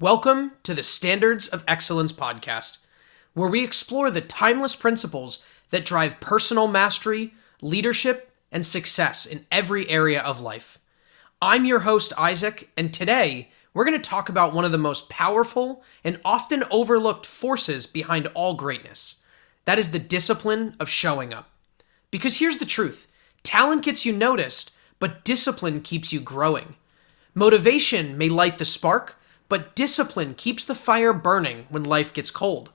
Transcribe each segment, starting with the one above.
Welcome to the Standards of Excellence podcast, where we explore the timeless principles that drive personal mastery, leadership, and success in every area of life. I'm your host, Isaac, and today we're going to talk about one of the most powerful and often overlooked forces behind all greatness. That is the discipline of showing up. Because here's the truth: talent gets you noticed, but discipline keeps you growing. Motivation may light the spark, but discipline keeps the fire burning when life gets cold.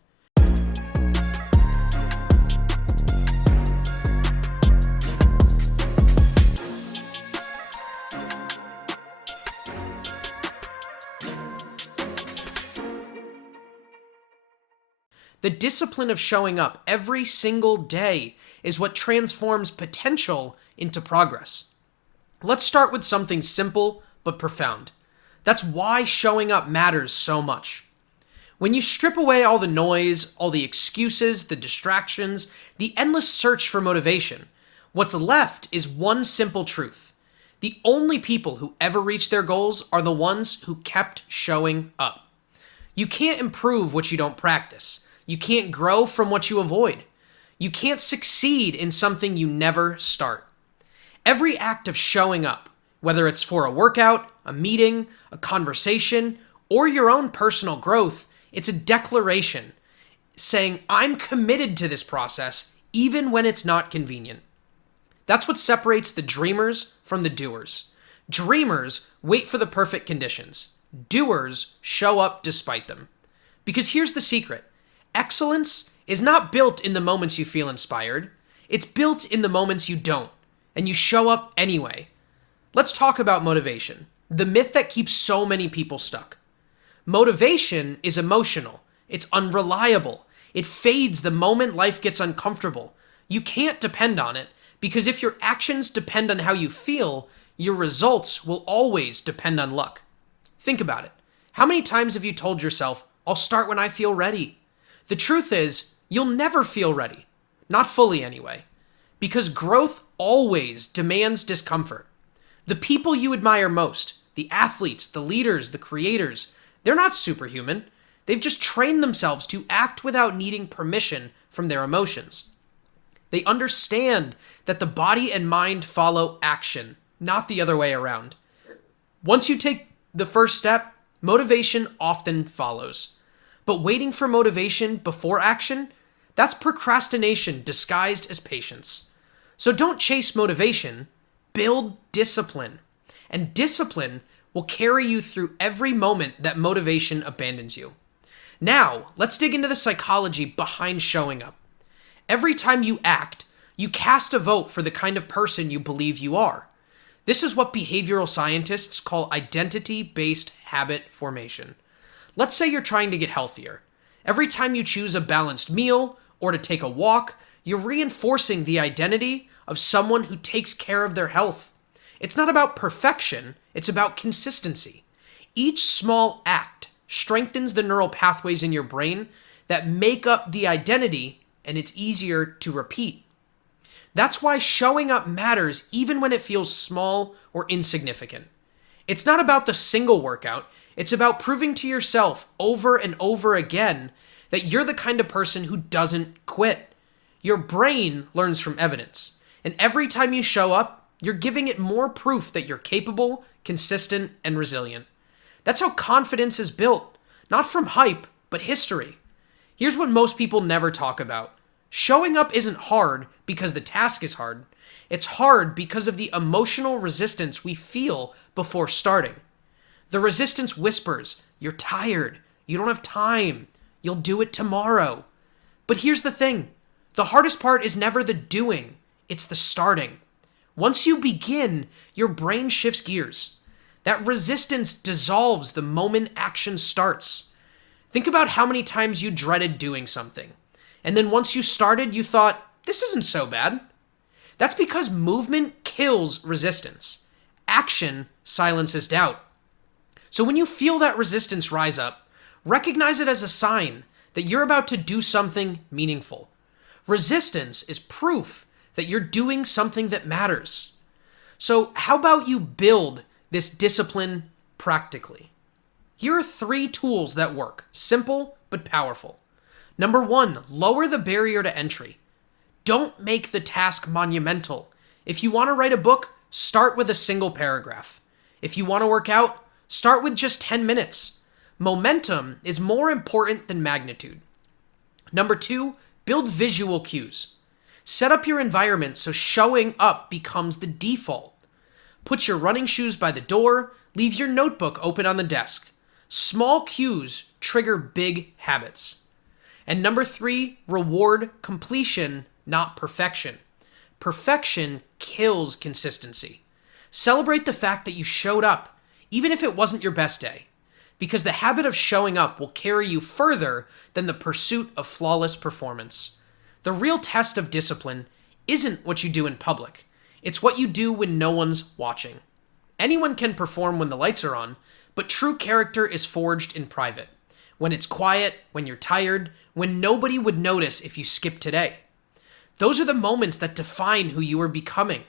The discipline of showing up every single day is what transforms potential into progress. Let's start with something simple but profound. That's why showing up matters so much. When you strip away all the noise, all the excuses, the distractions, the endless search for motivation, what's left is one simple truth. The only people who ever reach their goals are the ones who kept showing up. You can't improve what you don't practice. You can't grow from what you avoid. You can't succeed in something you never start. Every act of showing up, whether it's for a workout, a meeting, a conversation, or your own personal growth, it's a declaration saying, I'm committed to this process even when it's not convenient. That's what separates the dreamers from the doers. Dreamers wait for the perfect conditions. Doers show up despite them. Because here's the secret: excellence is not built in the moments you feel inspired. It's built in the moments you don't, and you show up anyway. Let's talk about motivation, the myth that keeps so many people stuck. Motivation is emotional. It's unreliable. It fades the moment life gets uncomfortable. You can't depend on it, because if your actions depend on how you feel, your results will always depend on luck. Think about it. How many times have you told yourself, I'll start when I feel ready? The truth is, you'll never feel ready. Not fully anyway. Because growth always demands discomfort. The people you admire most, the athletes, the leaders, the creators, they're not superhuman. They've just trained themselves to act without needing permission from their emotions. They understand that the body and mind follow action, not the other way around. Once you take the first step, motivation often follows. But waiting for motivation before action, that's procrastination disguised as patience. So don't chase motivation. Build discipline, and discipline will carry you through every moment that motivation abandons you. Now, let's dig into the psychology behind showing up. Every time you act, you cast a vote for the kind of person you believe you are. This is what behavioral scientists call identity-based habit formation. Let's say you're trying to get healthier. Every time you choose a balanced meal or to take a walk, you're reinforcing the identity of someone who takes care of their health. It's not about perfection, it's about consistency. Each small act strengthens the neural pathways in your brain that make up the identity, and it's easier to repeat. That's why showing up matters even when it feels small or insignificant. It's not about the single workout, it's about proving to yourself over and over again that you're the kind of person who doesn't quit. Your brain learns from evidence. And every time you show up, you're giving it more proof that you're capable, consistent, and resilient. That's how confidence is built, not from hype, but history. Here's what most people never talk about. Showing up isn't hard because the task is hard. It's hard because of the emotional resistance we feel before starting. The resistance whispers, you're tired, you don't have time, you'll do it tomorrow. But here's the thing, the hardest part is never the doing. It's the starting. Once you begin, your brain shifts gears. That resistance dissolves the moment action starts. Think about how many times you dreaded doing something. And then once you started, you thought, this isn't so bad. That's because movement kills resistance. Action silences doubt. So when you feel that resistance rise up, recognize it as a sign that you're about to do something meaningful. Resistance is proof that you're doing something that matters. So how about you build this discipline practically? Here are 3 tools that work, simple but powerful. Number 1, lower the barrier to entry. Don't make the task monumental. If you want to write a book, start with a single paragraph. If you want to work out, start with just 10 minutes. Momentum is more important than magnitude. Number 2, build visual cues. Set up your environment so showing up becomes the default. Put your running shoes by the door, leave your notebook open on the desk. Small cues trigger big habits. And number 3, reward completion, not perfection. Perfection kills consistency. Celebrate the fact that you showed up, even if it wasn't your best day, because the habit of showing up will carry you further than the pursuit of flawless performance. The real test of discipline isn't what you do in public. It's what you do when no one's watching. Anyone can perform when the lights are on, but true character is forged in private. When it's quiet, when you're tired, when nobody would notice if you skipped today. Those are the moments that define who you are becoming.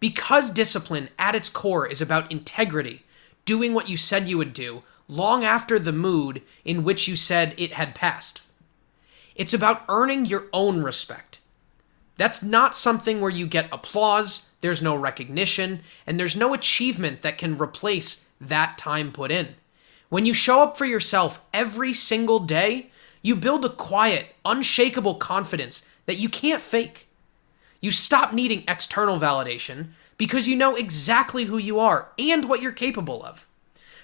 Because discipline at its core is about integrity, doing what you said you would do long after the mood in which you said it had passed. It's about earning your own respect. That's not something where you get applause, there's no recognition, and there's no achievement that can replace that time put in. When you show up for yourself every single day, you build a quiet, unshakable confidence that you can't fake. You stop needing external validation because you know exactly who you are and what you're capable of.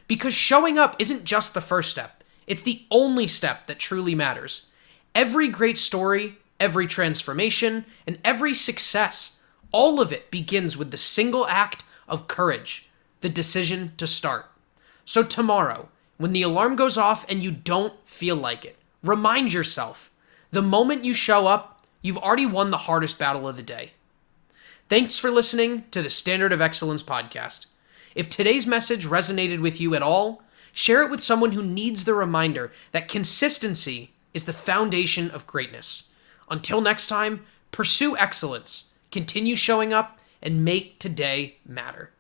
Because showing up isn't just the first step, it's the only step that truly matters. Every great story, every transformation, and every success, all of it begins with the single act of courage, the decision to start. So tomorrow, when the alarm goes off and you don't feel like it, remind yourself, the moment you show up, you've already won the hardest battle of the day. Thanks for listening to the Standard of Excellence podcast. If today's message resonated with you at all, share it with someone who needs the reminder that consistency is the foundation of greatness. Until next time, pursue excellence, continue showing up, and make today matter.